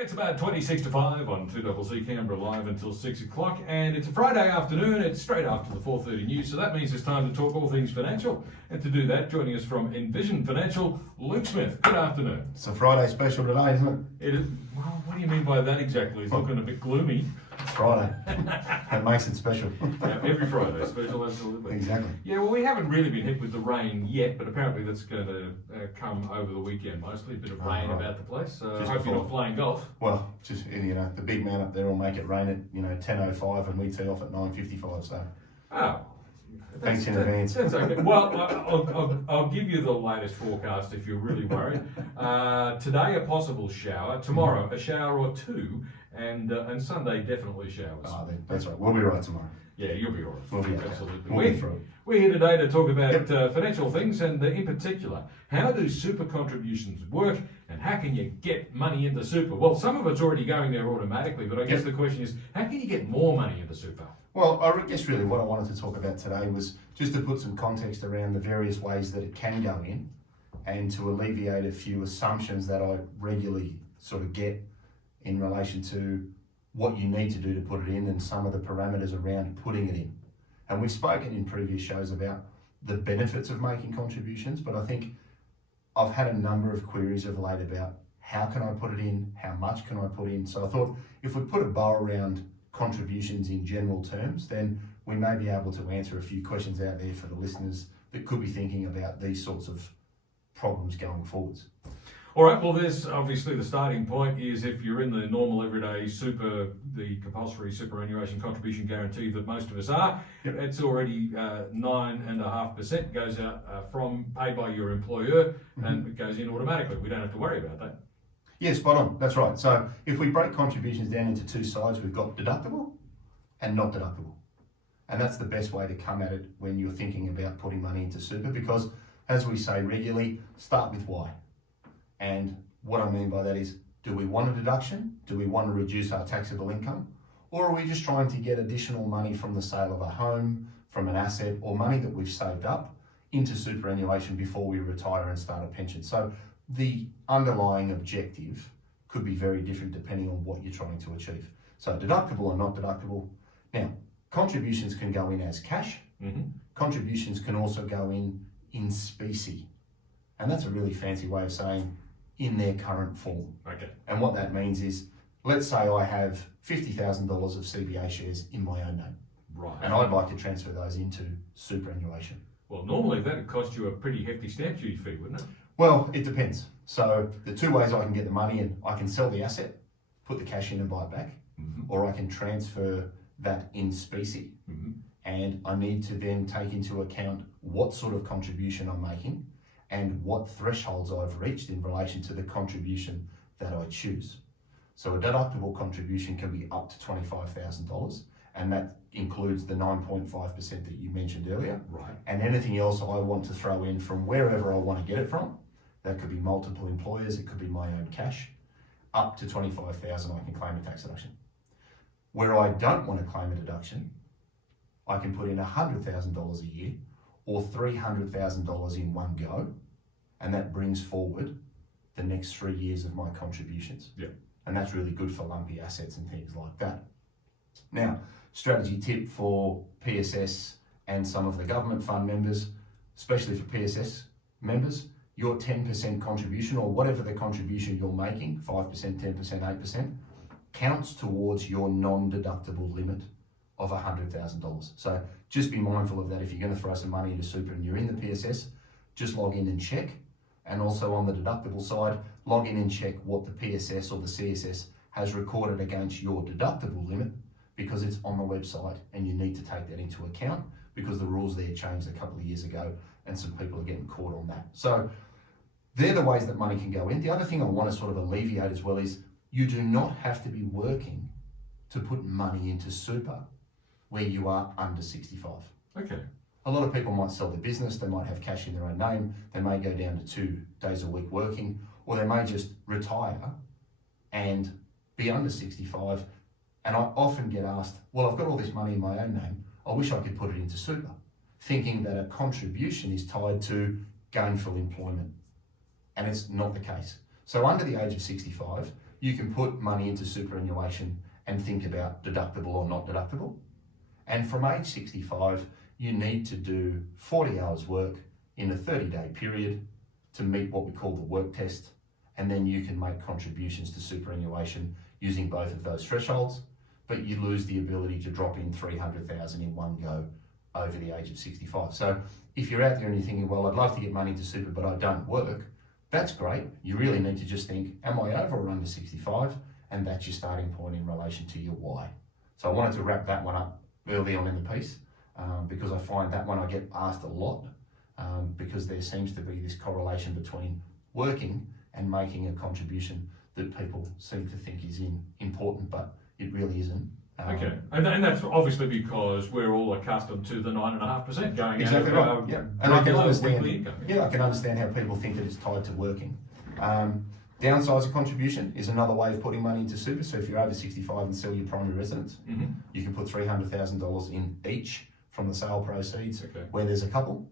It's about 26 to 5 on 2CC Canberra live until 6 o'clock, and it's a Friday afternoon. It's straight after the 4:30 news, so that means it's time to talk all things financial. And to do that, joining us from Envision Financial, Luke Smith. Good afternoon. It's a Friday special today, isn't it? It is. Well, what do you mean by that exactly? It's looking a bit gloomy. It's Friday. That makes it special. Yeah, every Friday special, absolutely. Exactly. Yeah, well, we haven't really been hit with the rain yet, but apparently that's going to come over the weekend mostly. A bit of rain about the place. I hope you're not playing golf. Well, just, the big man up there will make it rain at 10:05 and we tee off at 9:55, so. Oh. Thanks in advance. That's okay. Well, I'll give you the latest forecast if you're really worried. Today, a possible shower. Tomorrow, a shower or two. And Sunday, definitely showers. Oh, that's right. We'll be right tomorrow. Yeah, you'll be all right. We'll be absolutely. We'll be through. We're here today to talk about financial things, and in particular, how do super contributions work, and how can you get money into super? Well, some of it's already going there automatically, but I guess the question is, how can you get more money into super? Well, I guess really what I wanted to talk about today was just to put some context around the various ways that it can go in, and to alleviate a few assumptions that I regularly sort of get in relation to what you need to do to put it in and some of the parameters around putting it in. And we've spoken in previous shows about the benefits of making contributions, but I think I've had a number of queries of late about how can I put it in, how much can I put in. So I thought if we put a bow around contributions in general terms, then we may be able to answer a few questions out there for the listeners that could be thinking about these sorts of problems going forwards. All right, well, there's obviously the starting point is if you're in the normal everyday super, the compulsory superannuation contribution guarantee that most of us are, it's already 9.5% goes out from paid by your employer, and it goes in automatically. We don't have to worry about that. Yeah, spot on. That's right. So if we break contributions down into two sides, we've got deductible and not deductible. And that's the best way to come at it when you're thinking about putting money into super, because as we say regularly, start with why. And what I mean by that is, do we want a deduction? Do we want to reduce our taxable income? Or are we just trying to get additional money from the sale of a home, from an asset, or money that we've saved up into superannuation before we retire and start a pension? So the underlying objective could be very different depending on what you're trying to achieve. So deductible or not deductible. Now, contributions can go in as cash. Contributions can also go in specie. And that's a really fancy way of saying in their current form. Okay. And what that means is, let's say I have $50,000 of CBA shares in my own name. Right. And I'd like to transfer those into superannuation. Well, normally that would cost you a pretty hefty stamp duty fee, wouldn't it? Well, it depends. So the two ways I can get the money in, I can sell the asset, put the cash in and buy it back, or I can transfer that in specie. And I need to then take into account what sort of contribution I'm making and what thresholds I've reached in relation to the contribution that I choose. So a deductible contribution can be up to $25,000, and that includes the 9.5% that you mentioned earlier. Right. And anything else I want to throw in from wherever I want to get it from. That could be multiple employers, it could be my own cash. Up to $25,000 I can claim a tax deduction. Where I don't want to claim a deduction, I can put in $100,000 a year or $300,000 in one go, and that brings forward the next 3 years of my contributions. Yeah. And that's really good for lumpy assets and things like that. Now, strategy tip for PSS and some of the government fund members, especially for PSS members, your 10% contribution, or whatever the contribution you're making, 5%, 10%, 8%, counts towards your non-deductible limit of $100,000. So just be mindful of that. If you're going to throw some money into super and you're in the PSS, just log in and check. And also on the deductible side, log in and check what the PSS or the CSS has recorded against your deductible limit, because it's on the website and you need to take that into account, because the rules there changed a couple of years ago and some people are getting caught on that. So they're the ways that money can go in. The other thing I want to sort of alleviate as well is you do not have to be working to put money into super where you are under 65. Okay. A lot of people might sell their business, they might have cash in their own name, they may go down to 2 days a week working, or they may just retire and be under 65. And I often get asked, well, I've got all this money in my own name, I wish I could put it into super, thinking that a contribution is tied to gainful employment. And it's not the case. So under the age of 65, you can put money into superannuation and think about deductible or not deductible. And from age 65, you need to do 40 hours work in a 30-day period to meet what we call the work test. And then you can make contributions to superannuation using both of those thresholds, but you lose the ability to drop in 300,000 in one go over the age of 65. So if you're out there and you're thinking, well, I'd love to get money to super, but I don't work, that's great. You really need to just think, am I over or under 65? And that's your starting point in relation to your why. So I wanted to wrap that one up early on in the piece because I find that one I get asked a lot because there seems to be this correlation between working and making a contribution that people seem to think is important, but it really isn't. Okay, and that's obviously because we're all accustomed to the 9.5% going exactly out right. of Yeah, and I can understand. Weekly income. Yeah, I can understand how people think that it's tied to working. Downsizer contribution is another way of putting money into super. So if you're over 65 and sell your primary residence, you can put $300,000 in each from the sale proceeds. Okay. Where there's a couple.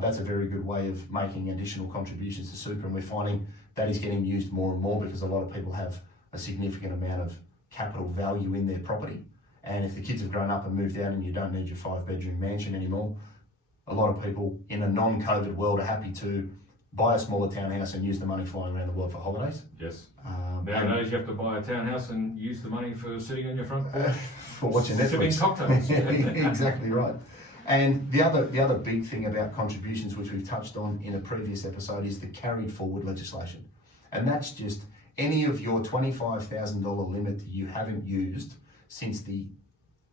That's a very good way of making additional contributions to super, and we're finding that is getting used more and more because a lot of people have a significant amount of capital value in their property. And if the kids have grown up and moved out and you don't need your 5-bedroom mansion anymore, a lot of people in a non-COVID world are happy to buy a smaller townhouse and use the money flying around the world for holidays. Yes. Nowadays you have to buy a townhouse and use the money for sitting on your front porch. For watching Netflix. Sipping cocktails. Exactly right. And the other big thing about contributions, which we've touched on in a previous episode, is the carried forward legislation. And that's just any of your $25,000 limit that you haven't used since the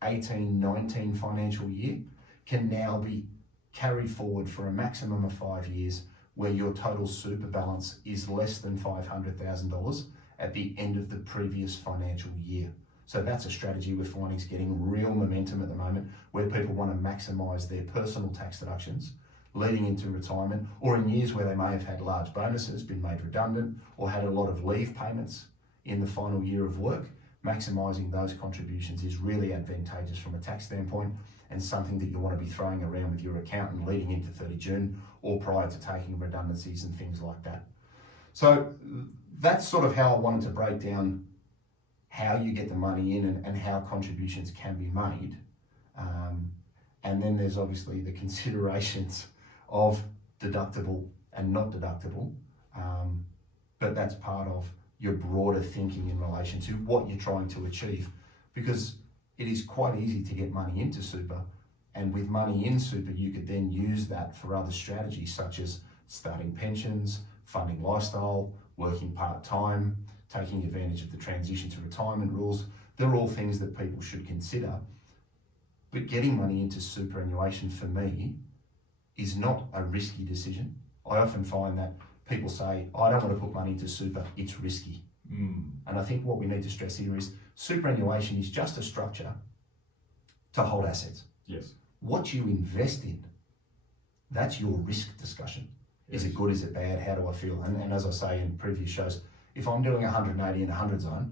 18-19 financial year can now be carried forward for a maximum of 5 years, where your total super balance is less than $500,000 at the end of the previous financial year. So that's a strategy we're finding is getting real momentum at the moment, where people want to maximise their personal tax deductions leading into retirement, or in years where they may have had large bonuses, been made redundant, or had a lot of leave payments in the final year of work. Maximising those contributions is really advantageous from a tax standpoint, and something that you want to be throwing around with your accountant leading into 30 June or prior to taking redundancies and things like that. So that's sort of how I wanted to break down how you get the money in and how contributions can be made. And then there's obviously the considerations of deductible and not deductible, but that's part of your broader thinking in relation to what you're trying to achieve, because it is quite easy to get money into super, and with money in super you could then use that for other strategies such as starting pensions, funding lifestyle, working part-time, taking advantage of the transition to retirement rules. They're all things that people should consider. But getting money into superannuation for me is not a risky decision. I often find that people say, I don't want to put money into super, it's risky. And I think what we need to stress here is superannuation is just a structure to hold assets. Yes. What you invest in, that's your risk discussion. Yes. Is it good, is it bad, how do I feel? And as I say in previous shows, if I'm doing 180 in a 100 zone,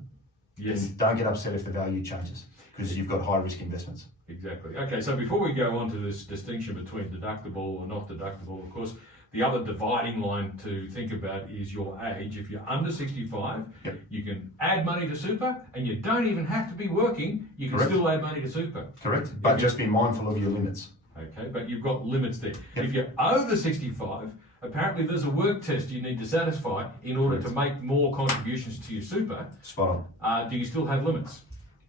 yes, then don't get upset if the value changes, because you've got high risk investments. Exactly. Okay, so before we go on to this distinction between deductible or not deductible, of course, the other dividing line to think about is your age. If you're under 65, yep, you can add money to super, and you don't even have to be working. You can Correct. still add money to super. Correct, but just be mindful of your limits. Okay, but you've got limits there. Yep. If you're over 65, apparently there's a work test you need to satisfy in order to make more contributions to your super. Spot on. Do you still have limits?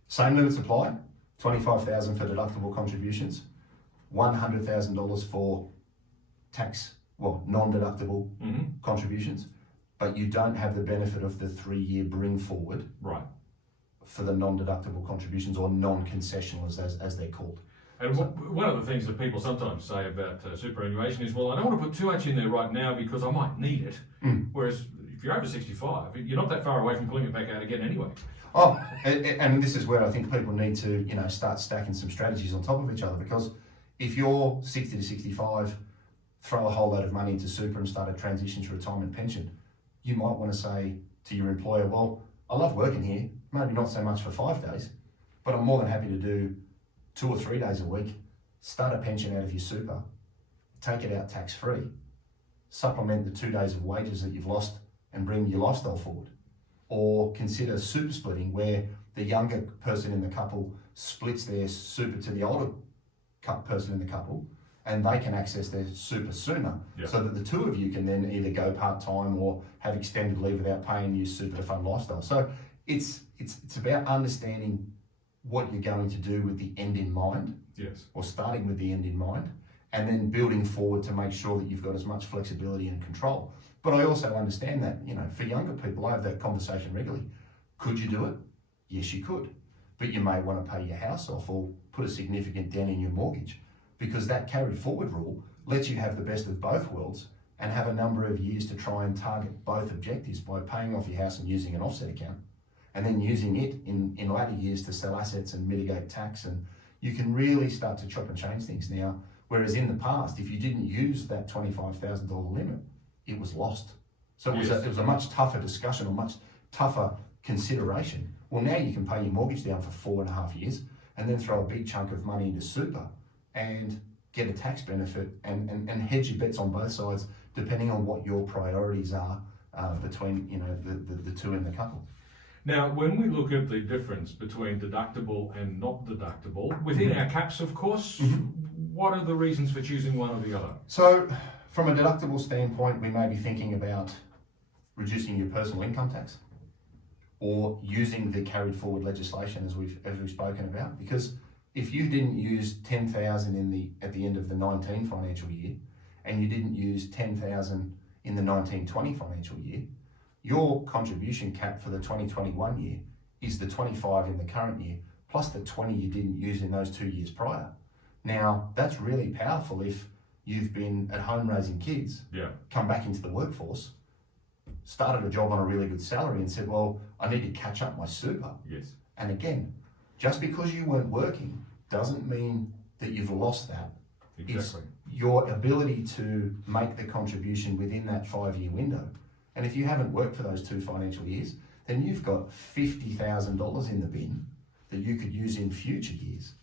Same limits apply. $25,000 for deductible contributions, $100,000 for tax, non-deductible contributions, but you don't have the benefit of the 3-year bring forward, right, for the non-deductible contributions, or non-concessional as they're called. And one of the things that people sometimes say about superannuation is, well, I don't want to put too much in there right now because I might need it. Whereas if you're over 65, you're not that far away from pulling it back out again anyway. Oh, and this is where I think people need to, start stacking some strategies on top of each other, because if you're 60 to 65, throw a whole load of money into super and start a transition to retirement pension, you might want to say to your employer, well, I love working here, maybe not so much for 5 days, but I'm more than happy to do 2 or 3 days a week, start a pension out of your super, take it out tax-free, supplement the 2 days of wages that you've lost and bring your lifestyle forward. or consider super splitting, where the younger person in the couple splits their super to the older person in the couple, and they can access their super sooner, so that the two of you can then either go part-time or have extended leave without pay and use super to fund lifestyle. So it's about understanding what you're going to do with the end in mind, or starting with the end in mind, and then building forward to make sure that you've got as much flexibility and control. But I also understand that, for younger people, I have that conversation regularly. Could you do it? Yes, you could. But you may want to pay your house off or put a significant dent in your mortgage, because that carried forward rule lets you have the best of both worlds and have a number of years to try and target both objectives by paying off your house and using an offset account, and then using it in latter years to sell assets and mitigate tax. And you can really start to chop and change things now, whereas in the past, if you didn't use that $25,000 limit, it was lost. So it was a much tougher discussion, or much tougher consideration. Well, now you can pay your mortgage down for 4.5 years and then throw a big chunk of money into super and get a tax benefit and hedge your bets on both sides, depending on what your priorities are between the two in the couple. Now, when we look at the difference between deductible and not deductible, within our caps, of course, what are the reasons for choosing one or the other? So, from a deductible standpoint, we may be thinking about reducing your personal income tax, or using the carried forward legislation as we've spoken about. Because if you didn't use 10,000 at the end of the 19 financial year, and you didn't use 10,000 in the 19-20 financial year, your contribution cap for the 2021 year is the 25 in the current year, plus the 20 you didn't use in those 2 years prior. Now, that's really powerful if you've been at home raising kids, come back into the workforce, started a job on a really good salary and said, well, I need to catch up my super. And again, just because you weren't working doesn't mean that you've lost that. It's your ability to make the contribution within that 5-year window. And if you haven't worked for those 2 financial years, then you've got $50,000 in the bin that you could use in future years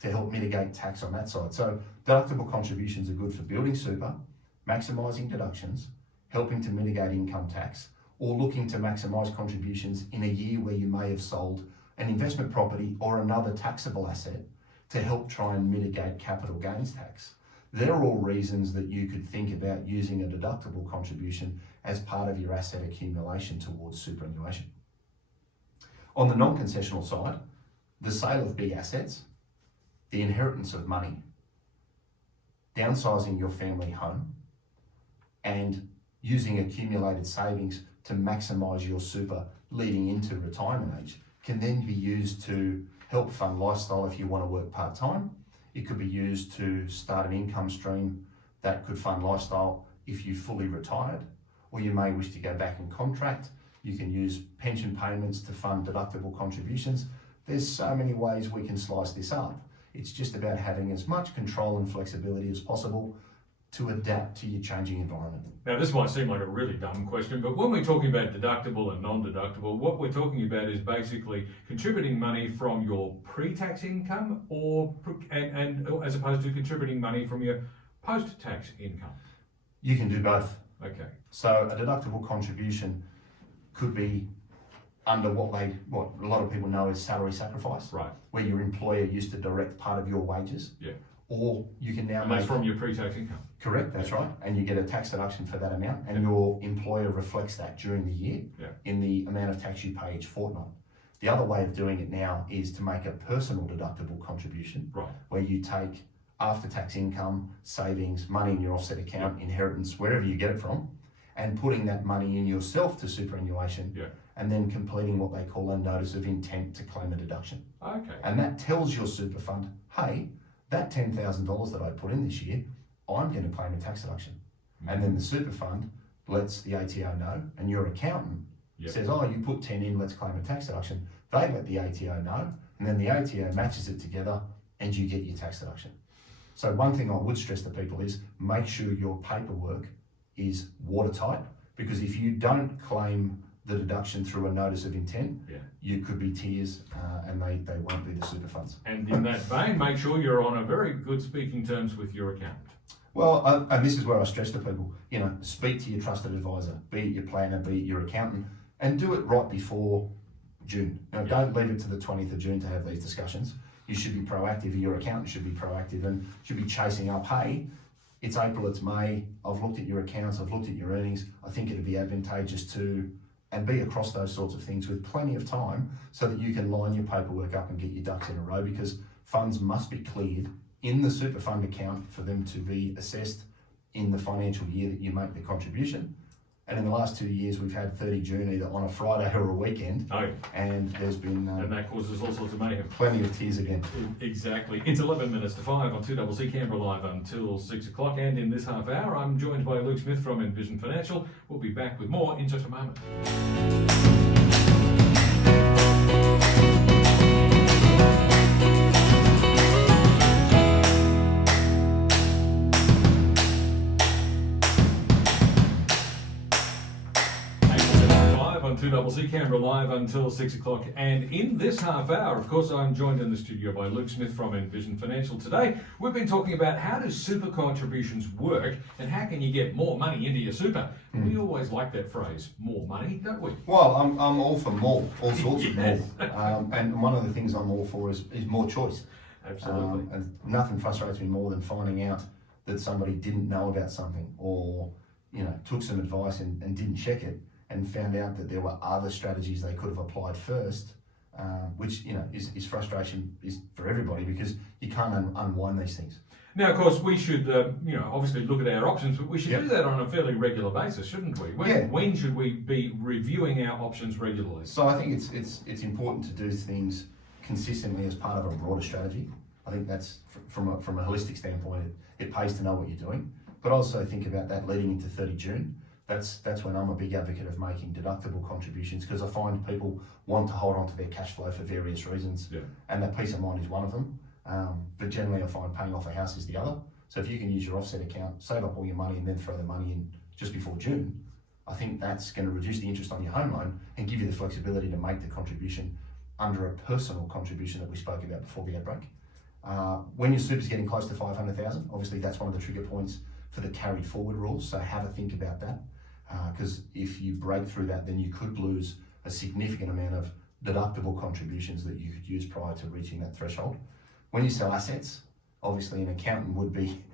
to help mitigate tax on that side. So deductible contributions are good for building super, maximising deductions, helping to mitigate income tax, or looking to maximise contributions in a year where you may have sold an investment property or another taxable asset to help try and mitigate capital gains tax. They're all reasons that you could think about using a deductible contribution as part of your asset accumulation towards superannuation. On the non-concessional side, the sale of big assets, the inheritance of money, downsizing your family home, and using accumulated savings to maximise your super leading into retirement age can then be used to help fund lifestyle if you want to work part-time. It could be used to start an income stream that could fund lifestyle if you fully retired, or you may wish to go back and contract. You can use pension payments to fund deductible contributions. There's so many ways we can slice this up. It's just about having as much control and flexibility as possible to adapt to your changing environment. Now, this might seem like a really dumb question, but when we're talking about deductible and non-deductible, what we're talking about is basically contributing money from your pre-tax income, and as opposed to contributing money from your post-tax income. You can do both. Okay. So a deductible contribution could be under what a lot of people know as salary sacrifice, right? Where your employer used to direct part of your wages. Or you can now make... That's from your pre-tax income. Correct, that's right. And you get a tax deduction for that amount, and your employer reflects that during the year in the amount of tax you pay each fortnight. The other way of doing it now is to make a personal deductible contribution, where you take after-tax income, savings, money in your offset account, inheritance, wherever you get it from, and putting that money in yourself to superannuation, and then completing what they call a notice of intent to claim a deduction. And that tells your super fund, hey, that $10,000 that I put in this year, I'm going to claim a tax deduction. And then the super fund lets the ATO know, and your accountant says, oh, you put 10 in, let's claim a tax deduction. They let the ATO know, and then the ATO matches it together, and you get your tax deduction. So one thing I would stress to people is make sure your paperwork is watertight, because if you don't claim the deduction through a notice of intent, you could be tears, and they won't be the super funds. And in that vein, make sure you're on a very good speaking terms with your accountant. Well, and this is where I stress to people, speak to your trusted advisor, be it your planner, be it your accountant, and do it right before June. Now, don't leave it to the 20th of June to have these discussions. You should be proactive, your accountant should be proactive and should be chasing up, hey, it's April, it's May, I've looked at your accounts, I've looked at your earnings, I think it'd be advantageous to, and be across those sorts of things with plenty of time so that you can line your paperwork up and get your ducks in a row, because funds must be cleared in the super fund account for them to be assessed in the financial year that you make the contribution. And in the last 2 years, we've had 30 June either on a Friday or a weekend. Oh. And there's been And that causes all sorts of mayhem. plenty of tears again. Exactly. It's 11 minutes to 5 on 2CC Canberra Live until 6 o'clock. And in this half hour, I'm joined by Luke Smith from Envision Financial. We'll be back with more in just a moment. On 2CC Canberra Live until 6 o'clock. And in this half hour, of course, I'm joined in the studio by Luke Smith from Envision Financial. Today, we've been talking about how do super contributions work and how can you get more money into your super. We always like that phrase, more money, don't we? Well, I'm all for more, all sorts of more. And one of the things I'm all for is more choice. Absolutely. And nothing frustrates me more than finding out that somebody didn't know about something, or took some advice and didn't check it, and found out that there were other strategies they could have applied first, which is frustration is for everybody, because you can't unwind these things. Now, of course, we should obviously look at our options, but we should do that on a fairly regular basis, shouldn't we? When should we be reviewing our options regularly? So I think it's important to do things consistently as part of a broader strategy. I think that's from a holistic standpoint, it pays to know what you're doing, but also think about that leading into 30 June. That's when I'm a big advocate of making deductible contributions, because I find people want to hold on to their cash flow for various reasons, and that peace of mind is one of them. But generally I find paying off a house is the other. So if you can use your offset account, save up all your money and then throw the money in just before June, I think that's going to reduce the interest on your home loan and give you the flexibility to make the contribution under a personal contribution that we spoke about before the ad break. When your super's getting close to 500,000, obviously that's one of the trigger points for the carried forward rules, so have a think about that. Because if you break through that, then you could lose a significant amount of deductible contributions that you could use prior to reaching that threshold. When you sell assets, obviously an accountant would be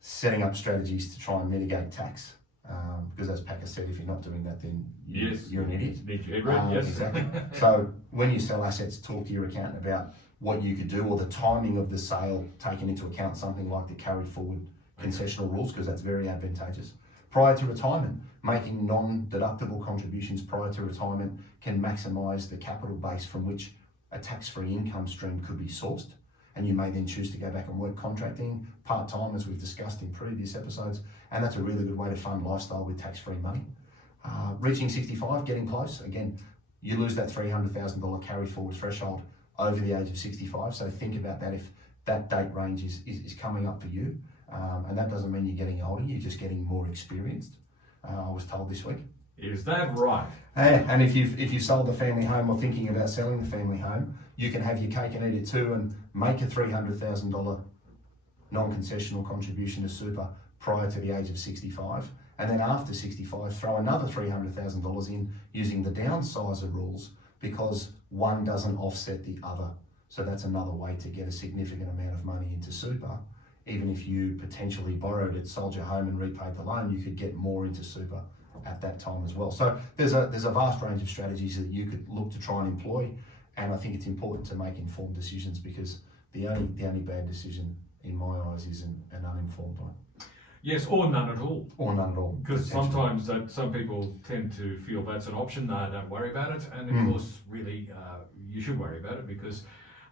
setting up strategies to try and mitigate tax. Because as Packer said, if you're not doing that, then you're an idiot. Yes. Exactly. So when you sell assets, talk to your accountant about what you could do, or the timing of the sale, taking into account something like the carried forward concessional rules, because that's very advantageous. Prior to retirement, making non-deductible contributions prior to retirement can maximise the capital base from which a tax-free income stream could be sourced. And you may then choose to go back and work contracting part-time, as we've discussed in previous episodes, and that's a really good way to fund lifestyle with tax-free money. Reaching 65, getting close, again, you lose that $300,000 carry forward threshold over the age of 65, so think about that if that date range is coming up for you. And that doesn't mean you're getting older, you're just getting more experienced, I was told this week. Is that right? And if you've sold the family home or thinking about selling the family home, you can have your cake and eat it too, and make a $300,000 non-concessional contribution to super prior to the age of 65. And then after 65, throw another $300,000 in using the downsizer rules, because one doesn't offset the other. So that's another way to get a significant amount of money into super. Even if you potentially borrowed it, sold your home and repaid the loan, you could get more into super at that time as well. So there's a vast range of strategies that you could look to try and employ, and I think it's important to make informed decisions, because the only bad decision in my eyes is an uninformed one. Yes, or none at all. Or none at all. Because sometimes some people tend to feel that's an option, don't worry about it, and of course really you should worry about it, because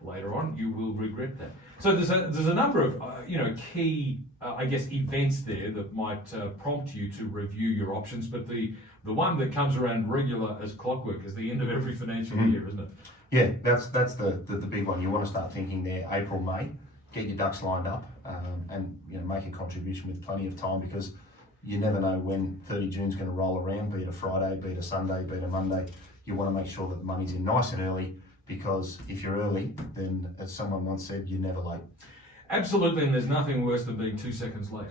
later on you will regret that. So there's a number of key events there that might prompt you to review your options, but the one that comes around regular as clockwork is the end of every financial year, isn't it? Yeah, that's the big one. You want to start thinking there April, May, get your ducks lined up, and make a contribution with plenty of time, because you never know when 30 June's going to roll around, be it a Friday, be it a Sunday, be it a Monday. You want to make sure that the money's in nice and early, because if you're early, then as someone once said, you're never late. Absolutely, and there's nothing worse than being 2 seconds late.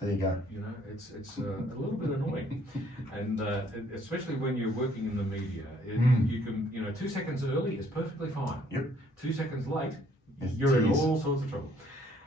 There you go. You know, it's a little bit annoying, and especially when you're working in the media, you can, 2 seconds early is perfectly fine. Yep. 2 seconds late, It's you're in tears. all sorts of trouble.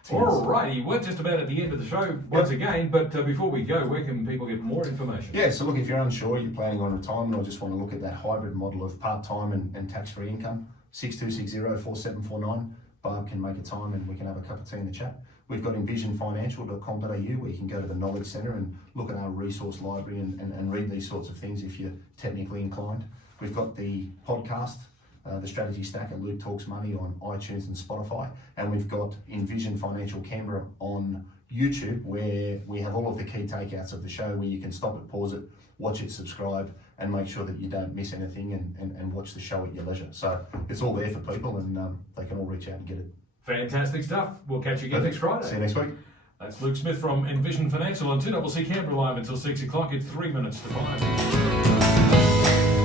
Tears. Alrighty, we're just about at the end of the show once again, but before we go, where can people get more information? Yeah, so look, if you're unsure, you're planning on retirement or just want to look at that hybrid model of part-time and tax-free income, 6260-4749. Barb can make a time and we can have a cup of tea and a chat. We've got envisionfinancial.com.au where you can go to the Knowledge Centre and look at our resource library and read these sorts of things if you're technically inclined. We've got the podcast, the Strategy Stacker, Luke Talks Money on iTunes and Spotify. And we've got Envision Financial Canberra on YouTube where we have all of the key takeouts of the show where you can stop it, pause it, watch it, subscribe, and make sure that you don't miss anything and watch the show at your leisure. So it's all there for people and they can all reach out and get it. Fantastic stuff. We'll catch you again next Friday. See you next week. That's Luke Smith from Envision Financial on 2CC Canberra Live until 6 o'clock. It's 3 minutes to 5.